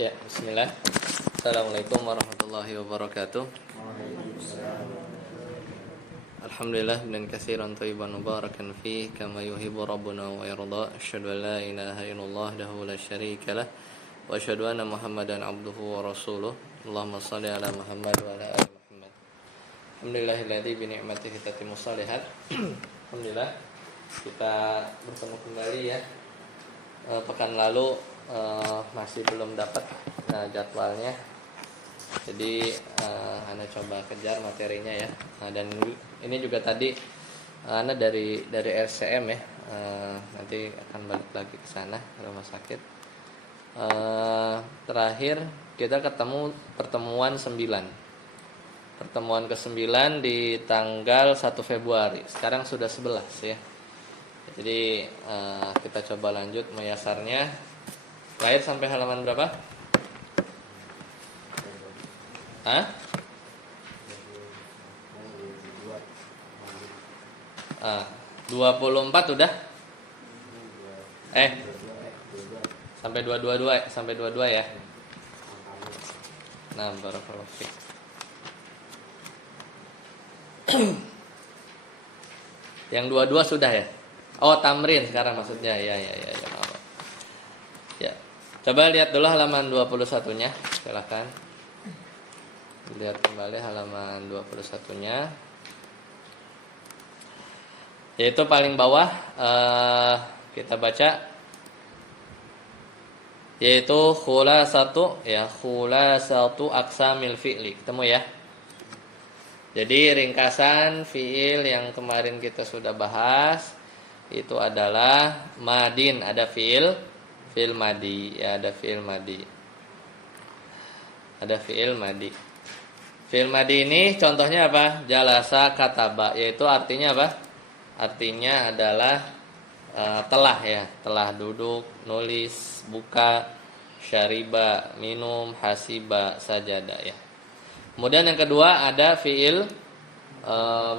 Ya, bismillah. Assalamualaikum warahmatullahi wabarakatuh. Alhamdulillah bin katsiran thayyiban mubarakan fi kama yuhibbu rabbuna wa yarda. Asyhadu an la ilaha illallah wahdahu la syarika lah wa asyhadu anna Muhammadan abduhu wa rasuluh. Allahumma shalli ala Muhammad wa ala ali Muhammad. Alhamdulillahilladzi bi ni'matihi tatimmu shalihat. Alhamdulillah kita bertemu kembali ya. Pekan lalu masih belum dapat jadwalnya, jadi Ana coba kejar materinya ya. Dan ini juga tadi Ana dari RCM ya, nanti akan balik lagi ke sana ke rumah sakit. Terakhir kita ketemu pertemuan 9, pertemuan ke-9 di tanggal 1 Februari. Sekarang sudah 11 ya. Jadi kita coba lanjut meyasarnya. Lahir sampai halaman berapa? 24 udah? Sampai 22 ya. Nah, barakallahu fiik. Yang 22 sudah ya? Oh, tamrin sekarang maksudnya. Ya. Ya. Coba lihat dulu halaman 21-nya. Silakan. Lihat kembali halaman 21-nya. Yaitu paling bawah kita baca, yaitu khulasatu aqsamil fi'li. Ketemu ya? Jadi ringkasan fi'il yang kemarin kita sudah bahas itu adalah madin, ada fi'il madi ya, ada fi'il madi. Ada fi'il madi. Fi'il madi ini contohnya apa? Jalasa kataba, yaitu artinya apa? Artinya adalah telah ya, telah duduk, nulis, buka, syariba, minum, hasiba, sajada ya. Kemudian yang kedua ada fi'il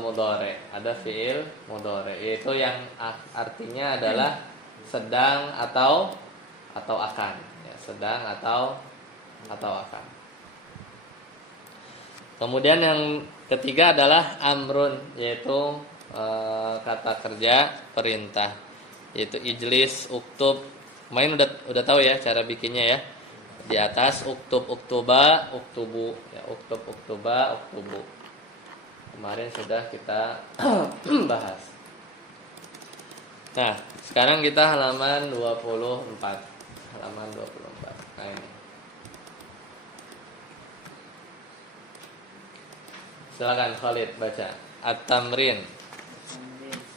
mudhari. Ada fi'il mudhari, yaitu yang artinya adalah sedang atau akan ya, sedang atau akan. Kemudian yang ketiga adalah amrun, yaitu kata kerja perintah, yaitu ijlis, uktub. Main udah tahu ya cara bikinnya ya. Di atas uktub, uktuba, uktubu ya, uktub, uktuba, uktubu. Kemarin sudah kita bahas. Nah, sekarang kita halaman 24. Halaman 24. Nah ini. Silakan Khalid baca. At-tamrin.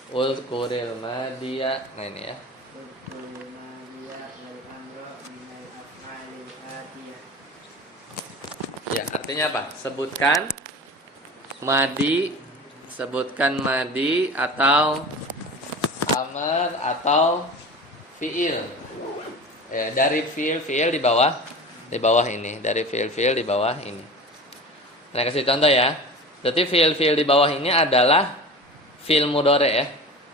Uzkuril madiya. Nah ini ya. Ya, artinya apa? Sebutkan madi atau amar atau fiil. Ya, dari fiil di bawah ini, dari fiil di bawah ini. Nah, kasih contoh ya. Berarti fiil di bawah ini adalah fiil mudhari ya.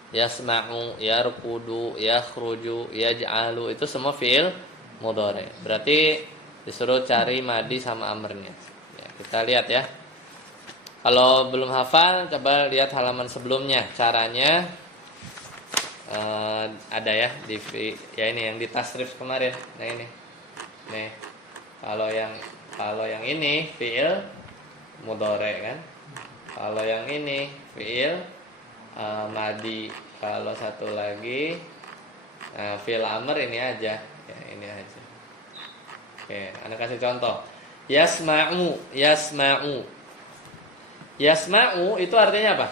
Yasma'u, yarkudu, yakhruju, yaj'alu, itu semua fiil mudhari. Berarti disuruh cari madi sama amarnya. Ya, kita lihat ya. Kalau belum hafal, coba lihat halaman sebelumnya. Caranya ada ya di ini yang di tasrif kemarin. Nah ini. Nih. Kalau yang ini fiil mudhari kan. Kalau yang ini fiil madi. Kalau satu lagi fiil amr ini aja. Ya, ini aja. Oke, Anda kasih contoh. Yasma'u. Yasma'u itu artinya apa?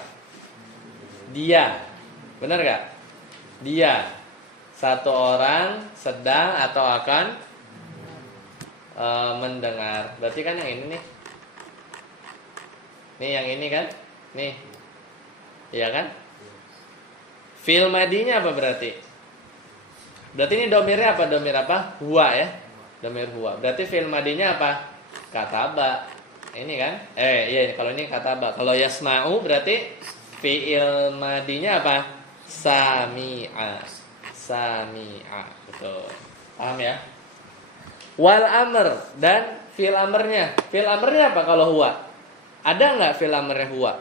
Dia. Benar gak? Dia. Satu orang sedang atau akan mendengar. Berarti kan yang ini nih. Nih yang ini kan? Nih. Iya kan? Fi'il madinya apa berarti? Berarti ini domirnya apa? Domir apa? Huwa ya. Domir huwa. Berarti fi'il madinya apa? Kataba. Ini kan? Iya, kalau ini kataba. Kalau yasma'u berarti fi'il madinya apa? Sami'a. Betul. Paham ya? Wal amr dan fi'il amrnya. Fi'il amrnya apa kalau huwa? Ada nggak fi'il amrnya huwa?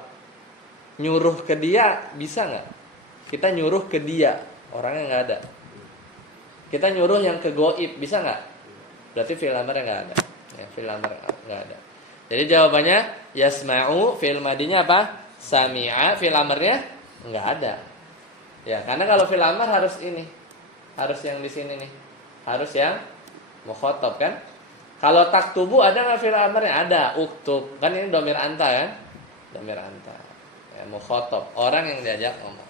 Nyuruh ke dia bisa nggak? Kita nyuruh ke dia, orangnya nggak ada. Kita nyuruh yang ke goib bisa nggak? Berarti fi'il amrnya nggak ada. Ya, fi'il amr nggak ada. Jadi jawabannya yasma'u, fi'il madinya apa? Sami'a, fi'il amrnya nggak ada. Ya, karena kalau fi'il amr harus ini, harus yang di sini nih, harus yang mukhatab kan? Kalau taktubu ada nggak fi'il amrnya? Ada, uktub. Kan ini dhamir anta kan? Dhamir anta. Ya, mukhatab, orang yang diajak ngomong.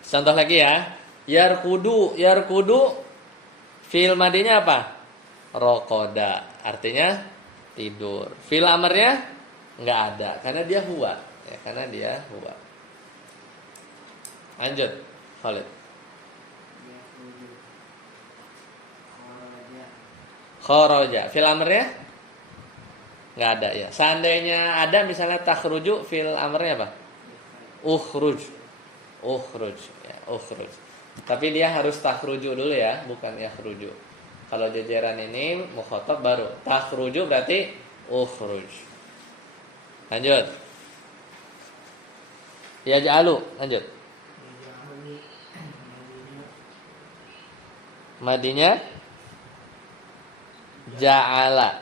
Contoh lagi ya. Yarkudu, yarkudu fi'il madinya apa? Rokoda, artinya tidur. Fi'il amrnya nggak ada karena dia huwa. Ya, karena dia huwa. Lanjut, Khalid. Kharaja. Fi'il amrnya nggak ada ya. Seandainya ada misalnya takhruju, fi'il amrnya apa? Ukhruj. Ukhruj ya, ukhruj. Tapi dia harus takhruju dulu ya, bukan yakhruju. Kalau jajaran ini mukhatab baru. Takhruju berarti ukhruj. Lanjut. Yaj'alu, lanjut. Madinya ja'ala.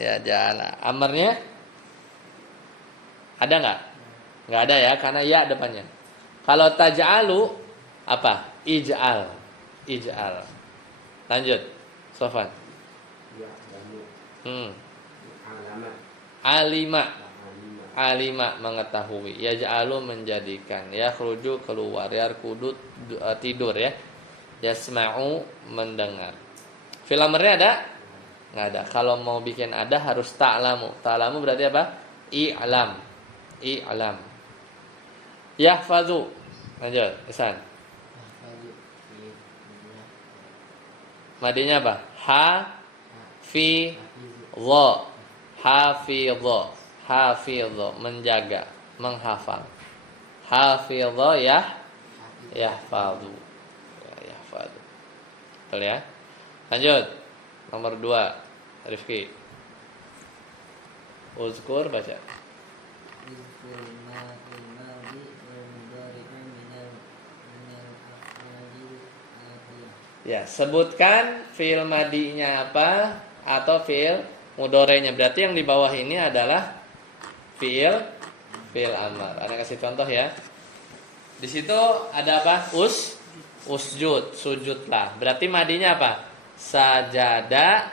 Ya, ja'ala. Amarnya ada nggak? Nggak ada ya, karena ya depannya. Kalau taj'alu apa? Ij'al. Ij'al. Lanjut. Sofan. Alima. Alima mengetahui. Yaj'alu menjadikan. Yakhruju keluar. Yarkudu tidur ya. Yasma'u mendengar. Fi'il amrnya ada? Nggak ada. Kalau mau bikin ada harus ta'lamu. Ta'lamu berarti apa? I'lam. I'lam. Yahfazu. Lanjut, Ihsan. Madinya apa? Ha fi dha. Hafidha. Hafidha menjaga, menghafal. Hafidha yahfadhu. Yahfadhu. Betul ya? Lanjut. Nomor 2. Rifki. Uzkur baca. Ya, sebutkan fi'il madinya apa atau fi'il mudhari'nya. Berarti yang di bawah ini adalah fi'il amar. Ana kasih contoh ya. Di situ ada apa? Usjud, sujudlah. Berarti madinya apa? Sajada,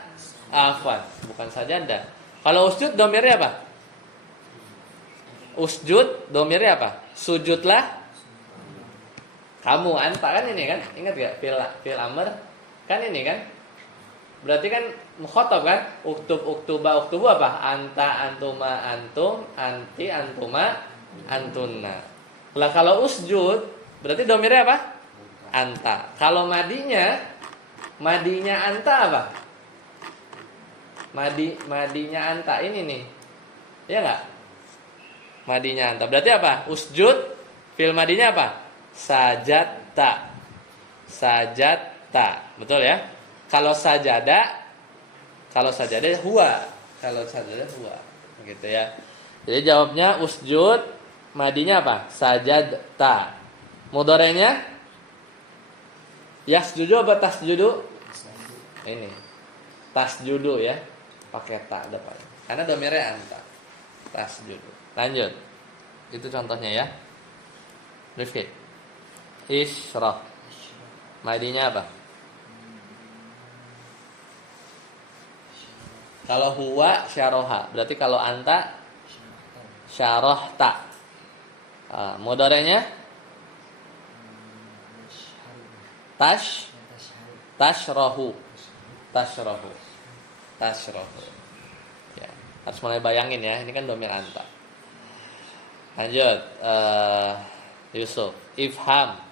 afwan, bukan sajada. Kalau usjud domirnya apa? Usjud domirnya apa? Sujudlah kamu, anta kan ini kan? Ingat gak? Fi'il amr kan ini kan? Berarti kan mukhatab kan? Uktub, uktuba, uktubu apa? Anta, antuma, antum, anti, antuma, antunna. Lah kalau usjud berarti domirnya apa? Anta. Kalau madinya anta apa? Madinya anta ini nih. Iya enggak? Madinya anta. Berarti apa? Usjud fi'il madinya apa? Sajadta. Sajadta. Betul ya? Kalau sajada huwa. Kalau sajada huwa. Gitu ya. Jadi jawabnya usjud, madinya apa? Sajadta. Mudhari'nya yasjudu apa tasjudu? Ini. Tasjudu ya. Pakai ta depan. Karena domirnya anta. Tasjudu. Lanjut. Itu contohnya ya. Rifki. Isyrah. Madinya apa? Kalau huwa syaroha. Berarti kalau anta syarohta. Mudhari'nya tashrahu. Tashrahu. Ya, harus mulai bayangin ya. Ini kan dhamir anta. Lanjut. Yusuf. Ifham.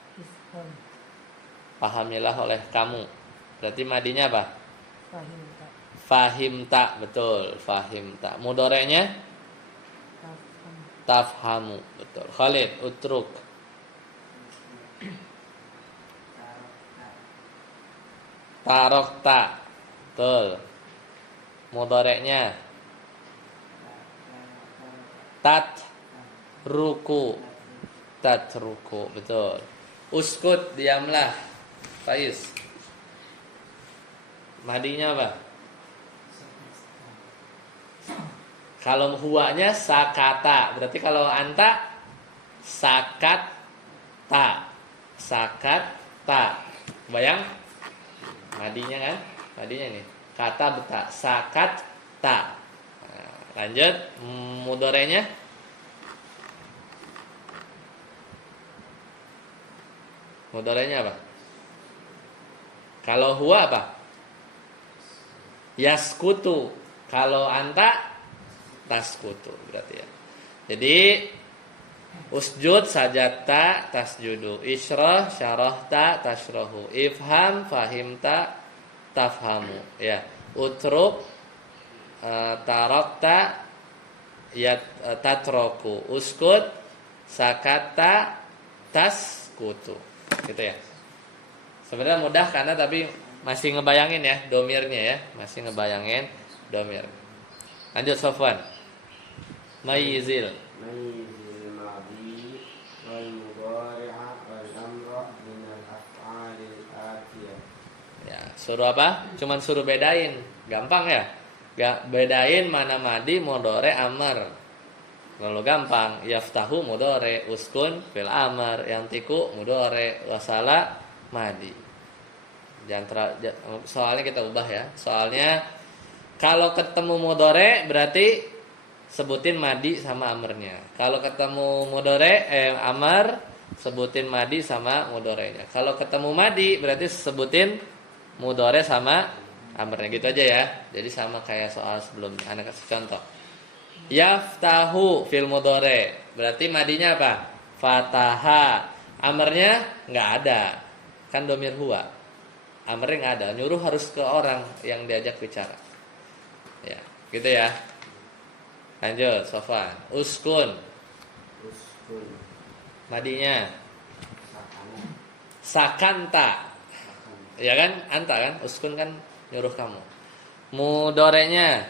Pahamilah oleh kamu. Berarti madinya apa? Fahimta. Betul, fahimta. Mudhari'nya tafhamu. Betul. Khalid, utruk. Tarokta. Betul. Mudhoreknya tat ruku. Tatruku, betul. Uskut, diamlah. Faiz. Madinya apa? Kalau huwanya sakata. Berarti kalau anta sakat ta. Sakat ta. Bayang? Madinya kan? Madinya nih. Kata beta. Sakat ta. Nah, lanjut. Mudorenya. Mudorenya apa? Kalau huwa apa? Yaskutu. Kalau anta taskutu berarti ya. Jadi usjud sajata tasjudu, isyrah syarahta tashrahu, ifham fahimta tafhamu ya. Utruk tarakta tatroku, uskut sakata taskutu. Gitu ya. Sebenarnya mudah karena tapi masih ngebayangin ya domirnya ya, masih ngebayangin domir. Lanjut Sofwan. Mayizil madi wal mudhari'a wal amra min al af'alil atiyah. Ya, suruh apa? Cuman suruh bedain. Gampang ya? Gak bedain mana madi, mudhari, amr. Kalau gampang, yaftahu mudhari, uskun fil amr, yantiku mudhari, wasala madi. Soalnya kita ubah ya. Soalnya kalau ketemu mudhari berarti sebutin madi sama amrnya. Kalau ketemu mudhari amr, sebutin madi sama mudhari'nya. Kalau ketemu madi berarti sebutin mudhari sama amrnya. Gitu aja ya. Jadi sama kayak soal sebelumnya. Ana kasih contoh. Yaftahu fil mudhari. Berarti madinya apa? Fataha. Amrnya enggak ada. Kan domir huwa. Amrnya enggak ada. Nyuruh harus ke orang yang diajak bicara. Ya, gitu ya. Lanjut, Sofan. Uskun. Madinya sakanta. Ya kan? Anta kan? Uskun kan nyuruh kamu. Mudorenya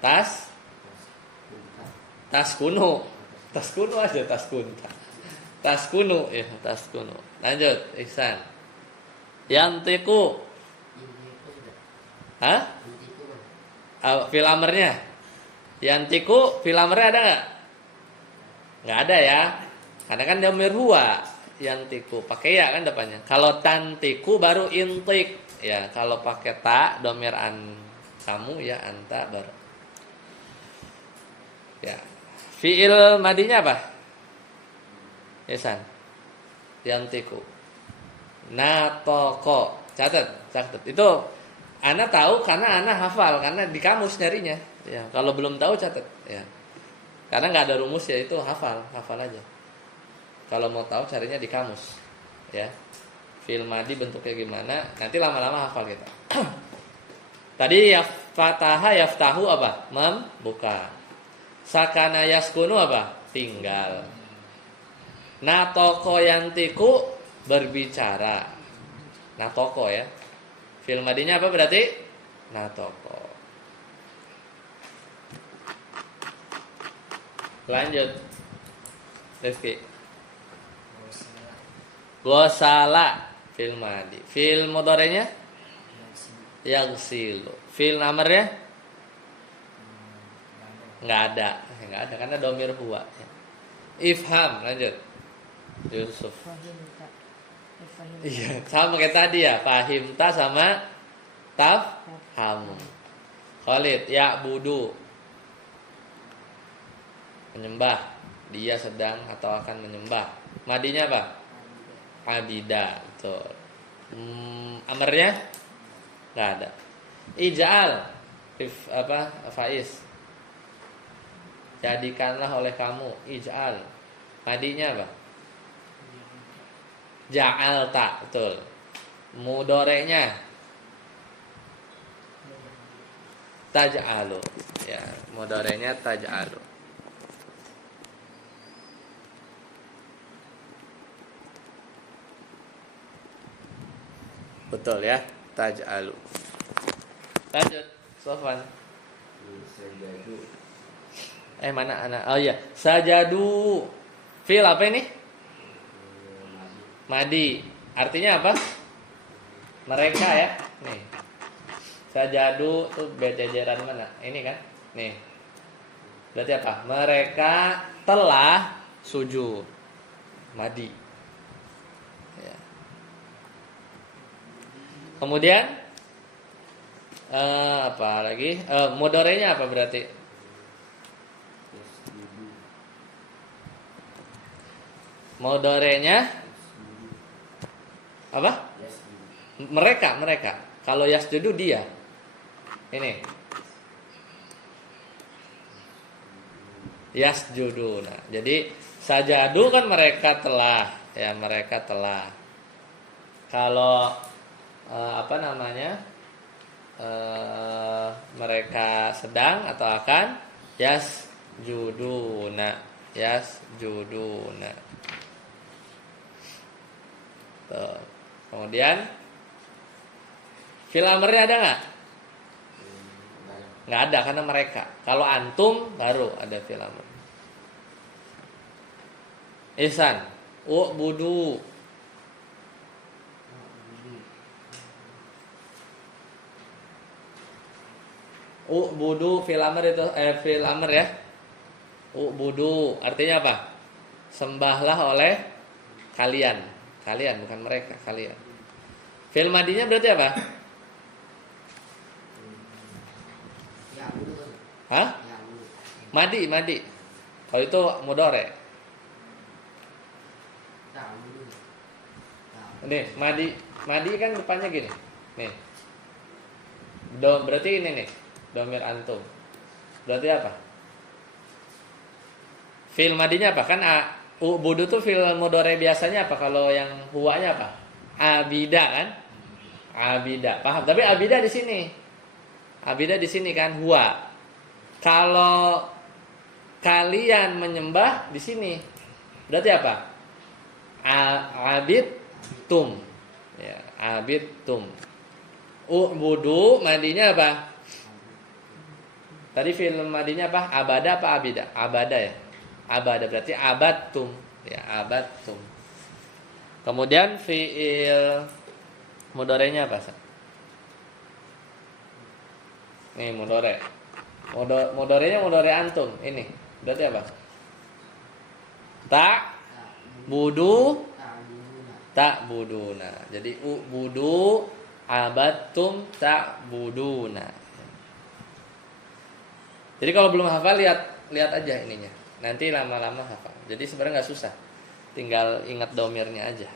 tas kuno. Tas kuno aja, tas kunta. Tas kuno ya, tas kuno. Lanjut, Ihsan. Yantiku. Hah? Fil amernya. Yantiku fil amernya ada enggak? Enggak ada ya. Karena kan domir huwa. Yantiku pakai ya kan depannya. Kalau tantiku baru intik. Ya, kalau pakai ta domir an kamu ya anta baru. Ya. Fiil madinya apa? Ihsan. Yantiku. Natoko. Catat. Itu Ana tahu karena Ana hafal karena di kamus nyarinya. Ya, kalau belum tahu catat ya. Karena nggak ada rumus ya itu hafal aja. Kalau mau tahu carinya di kamus. Ya. Fiil madi bentuknya gimana? Nanti lama-lama hafal kita. Tadi fataha yaftahu apa? Membuka. Sakana yaskunu apa? Tinggal. Natoko yantiku berbicara. Natoko ya. Fi'il madinya apa berarti? Natoko. Lanjut. Rizky. Gosala. Fi'il madi. Fi'il mudhari'nya? Yaghsilu. Fi'il amarnya? Enggak ada karena domir huwa. Ifham, lanjut. Yusuf. Iya, sama kayak tadi ya. Fahimta sama tafhamu. Khalid, ya budu. Menyembah. Dia sedang atau akan menyembah. Madinya apa? Abida. Betul. Amarnya? Enggak ada. Ij'al. Faiz. Jadikanlah oleh kamu. Ij'al. Madinya apa? Ja'alta, betul. Mudorenya taj'alu. Ya, mudorenya taj'alu. Betul ya, taj'alu. Lanjut, Sofwan. Sajadu. Mana anak? Oh iya, sajadu. Fi'il apa ini? Madi. Artinya apa? Mereka ya. Nih. Sajadu tuh berjajaran mana? Ini kan? Nih. Berarti apa? Mereka telah sujud. Madi. Ya. Kemudian apa lagi? Mudorenya apa berarti? Mudorenya apa? Mereka. Kalau yasjudu dia. Ini. Yasjudu. Nah, jadi sajadu kan mereka telah, ya mereka telah. Kalau apa namanya? Mereka sedang atau akan yasjuduna. Tuh. Kemudian fil amrnya ada nggak? Nggak ada karena mereka. Kalau antum baru ada fil amr. Ihsan, u'budu. U'budu fil amr itu fil amr ya. U'budu artinya apa? Sembahlah oleh kalian. Kalian bukan mereka, kalian. Fil madinya berarti apa? Hah? Madi. Kalau itu mudore. Nih, madi kan depannya gini. Nih. Berarti ini nih, domir antum. Berarti apa? Fil madinya apa? Kan ubudu tuh fil mudore biasanya apa? Kalau yang huwanya apa? Abida kan? Abida. Paham? Tapi abida di sini. Abida di sini kan huwa. Kalau kalian menyembah di sini. Berarti apa? Abid tum. Ya, abid tum. Ubudu madinya apa? Tadi fil madinya apa? Abada apa abida? Abada ya. Abada berarti abadtum, ya abadtum. Kemudian fiil mudorenya apa? Nih mudore. Mudorenya mudore antum. Ini berarti apa? Tak buduna. Jadi budu abadtum tak buduna. Jadi kalau belum hafal lihat aja ininya. Nanti lama-lama hafal. Jadi sebenarnya nggak susah. Tinggal ingat domirnya aja.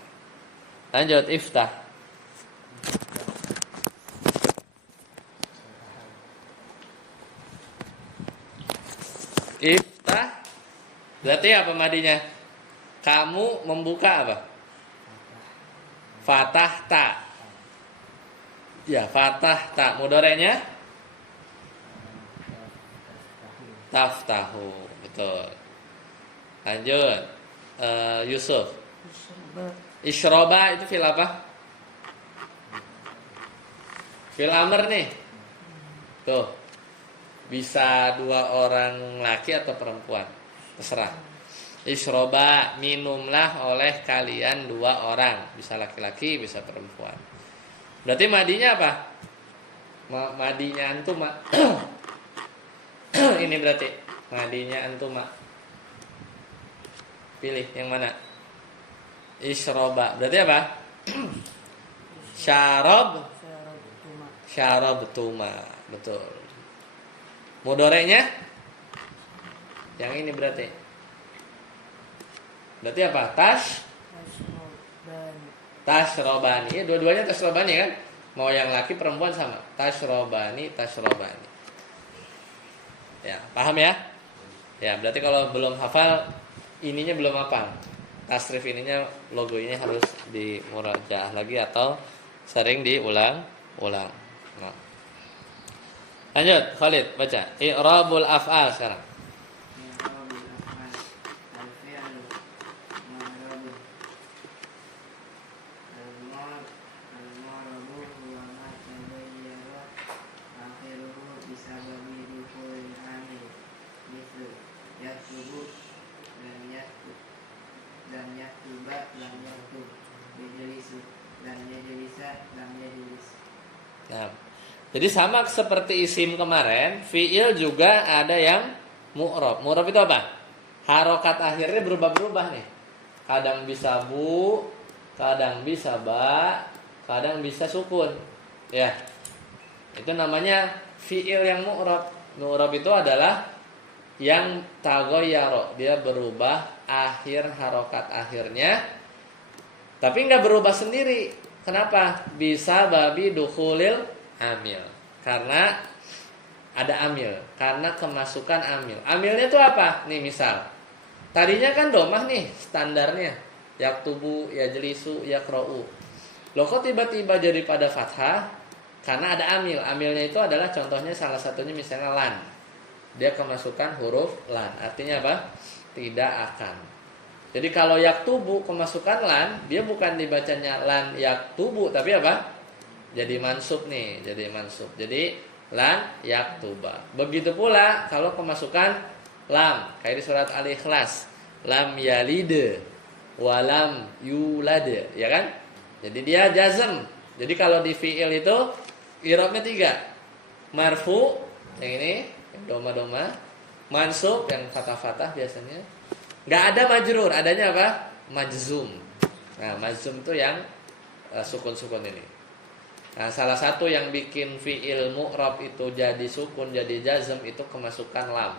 Lanjut iftah. Iftah berarti apa madinya? Kamu membuka apa? Fatah tak. Ya, fatah tak. Mudorenya taftahu. Betul. Lanjut. Yusuf. Isyroba itu fil apa? Fil amr nih. Tuh. Bisa dua orang laki atau perempuan. Terserah. Isyroba, minumlah oleh kalian dua orang. Bisa laki-laki, bisa perempuan. Berarti madinya apa? Madinya antum. Ini berarti madinya antum. Pilih yang mana? Isyroba. Berarti apa? Syarab tuma. Betul. Mudorenya? Yang ini berarti. Berarti apa? Tashrobani. Ya, dua-duanya tashrobani kan? Mau yang laki perempuan sama. Tashrobani. Ya, paham ya? Ya, berarti kalau belum hafal ininya belum hafal. Tasrif ininya logo ini harus dimurajaah lagi atau sering diulang-ulang. Nah. Lanjut, Khalid baca. I'rabul af'al sekarang. Nah, jadi sama seperti isim kemarin, fiil juga ada yang mu'rab. Mu'rab itu apa? Harokat akhirnya berubah-berubah nih. Kadang bisa bu, kadang bisa ba, kadang bisa sukun. Ya. Itu namanya fiil yang mu'rab. Mu'rab itu adalah yang tagoyaro, dia berubah akhir harokat akhirnya, tapi nggak berubah sendiri. Kenapa? Bisa babi dukhulil amil, karena ada amil, karena kemasukan amil. Amilnya itu apa? Nih misal, tadinya kan domah nih standarnya, yaktubu, yajlisu, yakra'u. Loh kok tiba-tiba jadi pada fathah? Karena ada amil. Amilnya itu adalah contohnya salah satunya misalnya lan. Dia kemasukan huruf lan. Artinya apa? Tidak akan. Jadi kalau yaktubu kemasukan lan, dia bukan dibacanya lan yaktubu, tapi apa? Jadi mansub nih, jadi mansub. Jadi lan yaktuba. Begitu pula kalau kemasukan lam, kayak di surat Al-Ikhlas, lam yalid walam yulad, ya kan? Jadi dia jazm. Jadi kalau di fiil itu i'rabnya 3. Marfu yang ini, yang doma-doma, mansub yang fathah-fathah biasanya. Enggak ada majrur, adanya apa? Majzum. Nah, majzum itu yang sukun-sukun ini. Nah, salah satu yang bikin fiil mu'rab itu jadi sukun, jadi jazm itu kemasukan lam.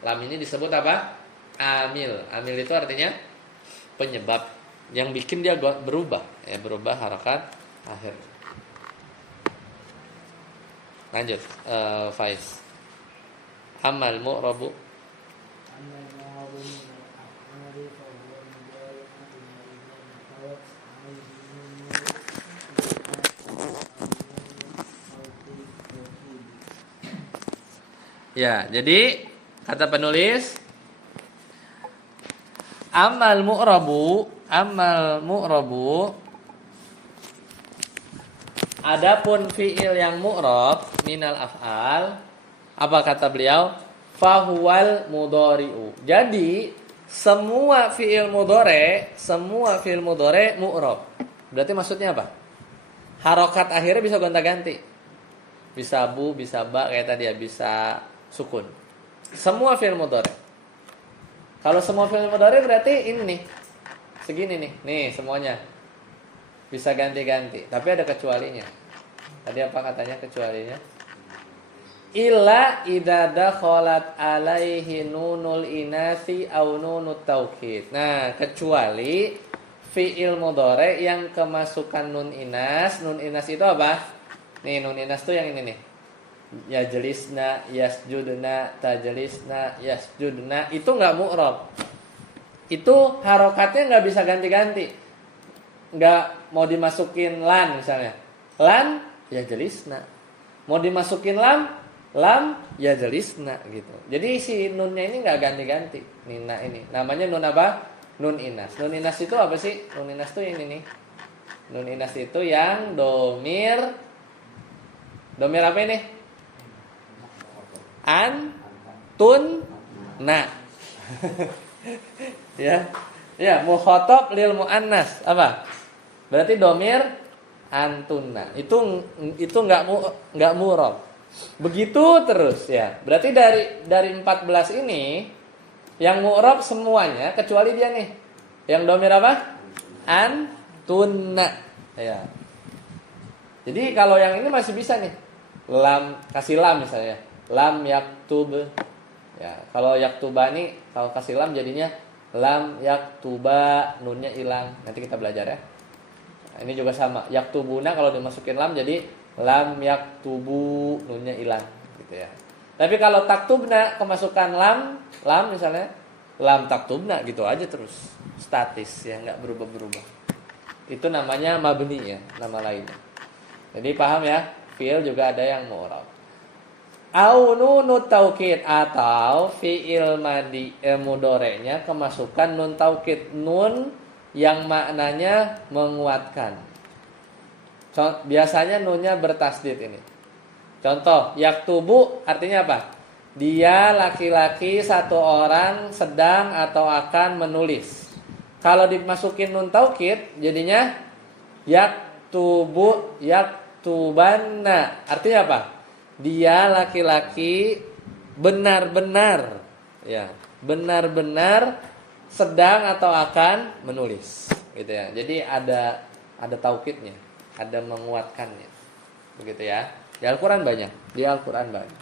Lam ini disebut apa? Amil. Amil itu artinya penyebab yang bikin dia berubah, ya, berubah harakat akhir. Lanjut, Faiz. Amal mu'rabu. Ya, jadi kata penulis amal mu'rabu, adapun fiil yang mu'rab minal af'al, apa kata beliau? Fahuwal mudhari'u. Jadi semua fiil mudhari mu'rab. Berarti maksudnya apa? Harokat akhirnya bisa gonta-ganti. Bisa bu, bisa ba, kayak tadi ya, bisa sukun. Semua fi'il mudhari. Kalau semua fi'il mudhari berarti ini nih. Segini nih. Nih semuanya. Bisa ganti-ganti, tapi ada kecualinya. Tadi apa katanya kecualinya? Illa idza dakhalat alaihi nunul inasi au nunut taukid. Nah, kecuali fi'il mudhari yang kemasukan nun inas. Nun inas itu apa? Nih, nun inas tuh yang ini nih. Yajlisna, yasjudna, tajlisna, yasjudna. Itu enggak mu'rab. Itu harokatnya enggak bisa ganti-ganti. Enggak mau dimasukin lan misalnya. Lan, yajlisna. Mau dimasukin lam yajlisna gitu. Jadi si nunnya ini enggak ganti-ganti. Nina ini. Namanya nun apa? Nun inas. Nun inas itu apa sih? Nun inas itu yang ini nih. Nun inas itu yang domir apa ini? Tun na. Ya, mukhatab lil muannas apa? Berarti domir antunna. Itu enggak mu'rab. Begitu terus ya. Berarti dari 14 ini yang mu'rab semuanya kecuali dia nih. Yang domir apa? Antunna. Ya. Jadi kalau yang ini masih bisa nih. Lam, kasih lam misalnya. Lam yaktub. Ya, kalau yaktubani kalau kasih lam jadinya lam yaktuba, nunnya hilang. Nanti kita belajar ya. Nah, ini juga sama. Yaktubuna kalau dimasukin lam jadi lam yaktubu, nunnya hilang gitu ya. Tapi kalau taktubna kemasukan lam misalnya lam taktubna gitu aja terus. Statis ya, enggak berubah-berubah. Itu namanya mabni ya, nama lainnya. Jadi paham ya? Fi'il juga ada yang mu'rab. Au nunut taukid, atau fi'il madi mudhari'nya kemasukan nun taukid, nun yang maknanya menguatkan. Biasanya nunnya bertasdid ini. Contoh, yaktubu artinya apa? Dia laki-laki satu orang sedang atau akan menulis. Kalau dimasukin nun taukid jadinya yaktubu yaktubanna. Artinya apa? Dia laki-laki benar-benar ya, benar-benar sedang atau akan menulis gitu ya. Jadi ada taukidnya, ada menguatkannya. Begitu ya. Di Al-Qur'an banyak, di Al-Qur'an banyak.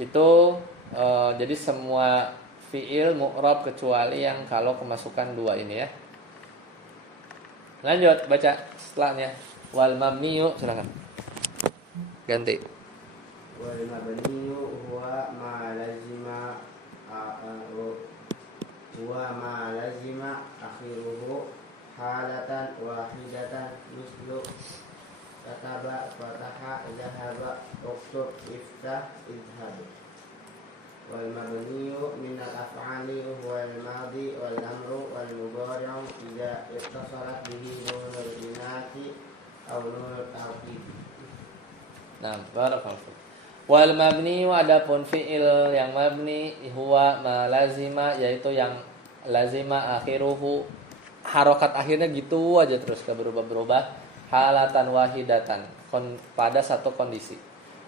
Itu jadi semua fiil mu'rab kecuali yang kalau kemasukan dua ini ya. Lanjut baca setelahnya. Wal mabniyu, silakan. Ganti. Wal mabniyu huwa ma lazima akhiruhu halatan wahidatan mislu kataba fataha zahaba uktub iftah idhab. Wal mabniyu min al-af'ali huwa al-madi wal amru wal mudhari'u idza ittasalat bihi nunul inati aw nunul tawkid. Nah, barakallahu. Wal mabniyu, adapun fi'il yang mabni huwa ma lazima, yaitu yang lazima akhiruhu, harokat akhirnya gitu aja terus gak berubah-berubah, halatan wahidatan, pada satu kondisi.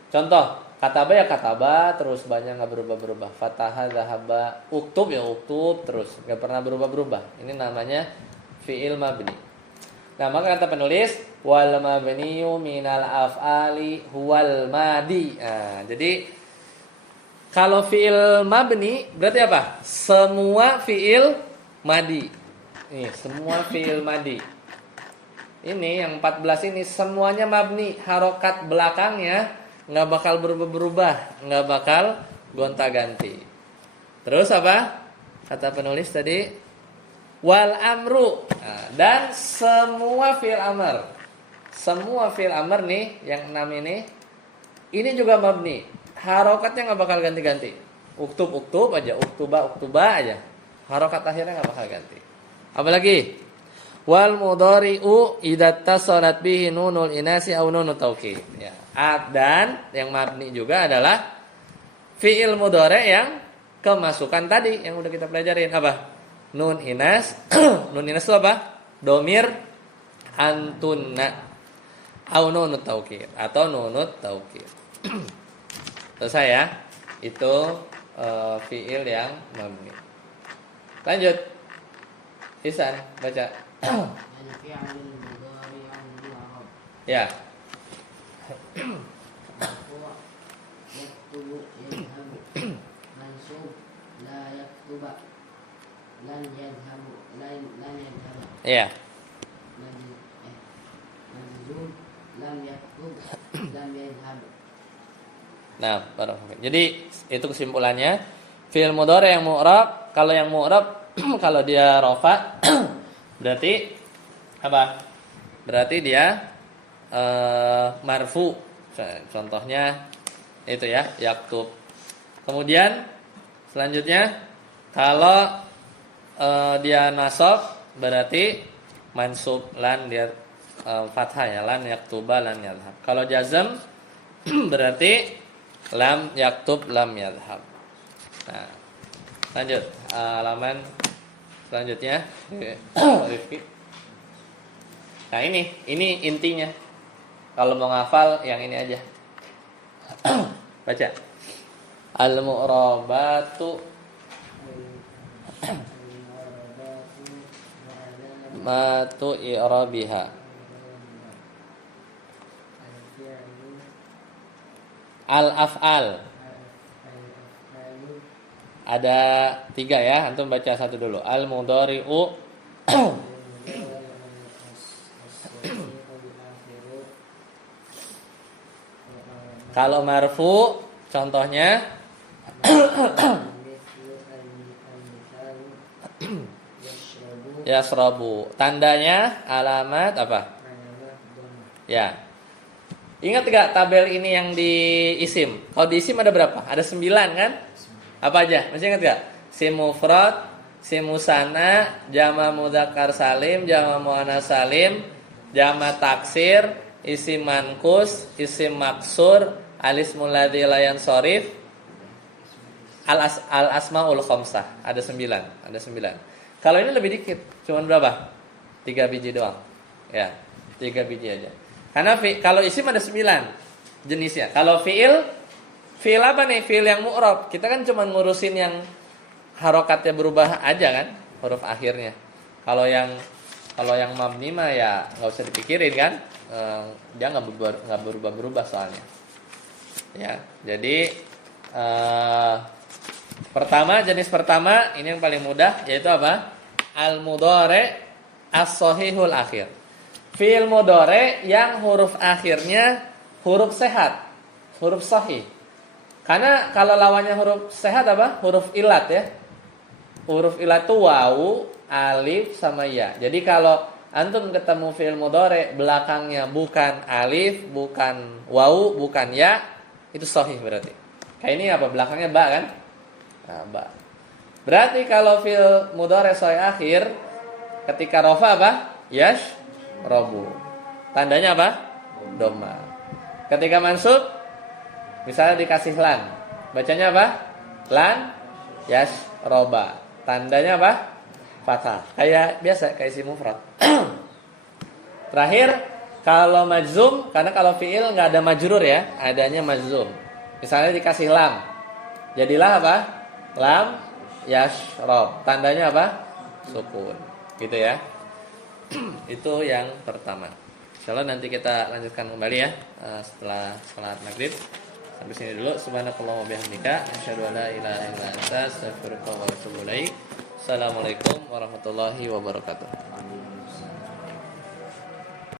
Contoh, kataba ya kataba, terus banyak gak berubah-berubah. Fataha, zahaba, uktub ya uktub, terus gak pernah berubah-berubah. Ini namanya fi'il mabni. Nah, maka kata penulis wal mabniyu minal af'ali huwal madi. Nah, jadi kalau fi'il mabni berarti apa? Semua fi'il madi. Nih, semua fi'il madi. Ini yang 14 ini semuanya mabni, harokat belakangnya nggak bakal berubah-berubah, nggak bakal gonta-ganti. Terus apa? Kata penulis tadi wal amru. Nah, dan semua fi'il amr. Semua fi'il amr nih yang 6 ini juga mabni. Harokatnya nggak bakal ganti-ganti. Uktub aja, uktuba aja. Harokat akhirnya nggak bakal ganti. Apalagi wal mudhari'u idza tasalat bihi nunul inasi aw nunut taukid. Ya. Dan yang mabni juga adalah fi'il mudhari' yang kemasukan tadi yang udah kita pelajarin apa? Nun inas. Nun inas itu apa? Domir antunna au nunut taukid atau nunut taukid. Selesai ya. Itu fi'il yang mabni. Lanjut. Ihsan baca. Ya. Iya. Nah, jadi itu kesimpulannya. Fi'il mudhari yang mu'rab, kalau yang mu'rab kalau dia rafa berarti apa? Berarti dia marfu. Contohnya itu ya, yaktub. Kemudian selanjutnya kalau dia nasab berarti mansub, lan dia fathah ya, lan yaktuba lan yadhhab. Kalau jazm berarti lam yaktub lam yadhhab. Nah, lanjut halaman selanjutnya. Rifki. Nah, ini intinya. Kalau mau ngafal yang ini aja. Baca. Al-mu'rabatu matu i'rabiha. Al-af'al. Ada 3 ya, antum baca satu dulu. Al-mudhari'u. Kalau marfu contohnya yasrabu. Tandanya alamat apa? Ya. Ingat gak tabel ini yang di isim? Kalau di isim ada berapa? Ada 9 kan? Apa aja? Masih ingat gak? Sim mufrad, sim musanna, jama mudzakkar salim, jama muannats salim, jama taksir, isim mankus, isim maksur, alismul ladzi la yansharif, al asmaul khamsah. Ada 9. Kalau ini lebih dikit, cuma berapa? 3 biji doang. Ya, 3 biji aja. Karena kalau isim ada 9 jenisnya. Kalau fiil apa nih? Fiil yang mu'rab. Kita kan cuma ngurusin yang harokatnya berubah aja kan, huruf akhirnya. Kalau yang mabni mah ya nggak usah dipikirin kan. Dia nggak berubah soalnya. Ya, jadi jenis pertama ini yang paling mudah yaitu apa? Al-mudhari as-shahihul akhir. Fi'il mudhari yang huruf akhirnya huruf sehat, huruf sahih. Karena kalau lawannya huruf sehat apa? Huruf ilat ya. Huruf ilat itu wawu, alif sama ya. Jadi kalau antum ketemu fi'il mudhari belakangnya bukan alif, bukan wawu, bukan ya, itu sahih berarti. Kayak ini apa? Belakangnya ba kan? Nah, ba. Berarti kalau fi'il mudhari sahih akhir ketika rafa apa? Yash robu. Tandanya apa? Dhamma. Ketika mansub misalnya dikasih lan. Bacanya apa? Lan yash roba. Tandanya apa? Fathah. Kayak biasa, kayak isi mufrad. Terakhir kalau majzum, karena kalau fi'il enggak ada majrur ya, adanya majzum. Misalnya dikasih lam. Jadilah apa? Lam yash rob. Tandanya apa? Sukun. Gitu ya. Itu yang pertama. Insyaallah nanti kita lanjutkan kembali ya setelah salat maghrib. Sampai sini dulu. Subhanakallahumma wa bihamdika asyhadu an la ilaha illa anta astaghfiruka wa atubu ilaik. Assalamualaikum warahmatullahi wabarakatuh.